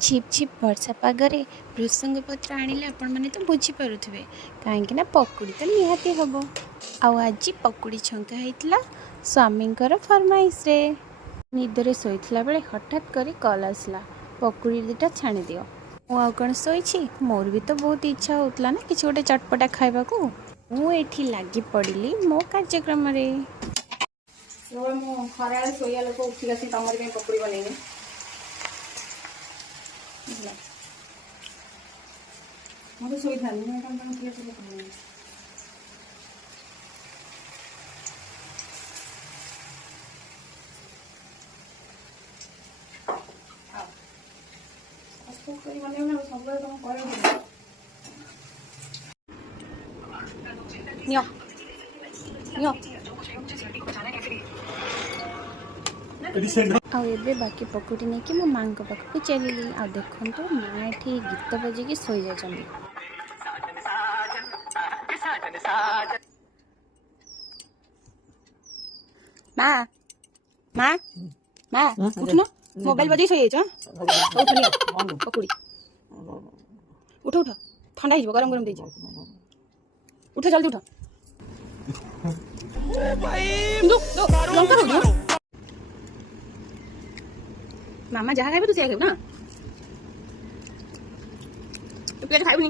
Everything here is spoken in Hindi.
छिप छिप वर्षा पागरे भृषंग पत्र आनिले आपण माने तो बुझी पारुथिबे काहेकि पकुड़ी तो निहाती हबो। आउ आज पकुड़ी छंका हेतला स्वामींकर फरमाइश रे। निदरे शोइथिला बेले हठात करी कॉल आसला, पकुड़ी दुटा छाणी दियो। मु आउ कण शोइछि, मोर भी तो बहुत इच्छा होतला ना किछ गोटे चटपटा खाइबाकू। मु एठी लागी पड़िली मो कार्यक्रम रे। मु खराळे सोया लोक उठी गसी तमर में पकुड़ी बनेनी मत सोई था मैं काम काम किया तो खाने असको कोई बने ना सब तुम करे नियो नियो आउ एबे बाकी पकुड़ी नहीं कि मो माँ पाखक चलिली। आ देखंतु माँ एठी गीत बजेकी सोई जाचंदी। माँ माँ माँ उठनो, मोबाइल बजे सोई जाच। उठनी पकुड़ी उठ उठ ठंडा हो गरम गरम दे उठ जल्दी उठ। मामा जहाँ खाइबे तू से खाइबे ना, तू प्लेट खाइबनी।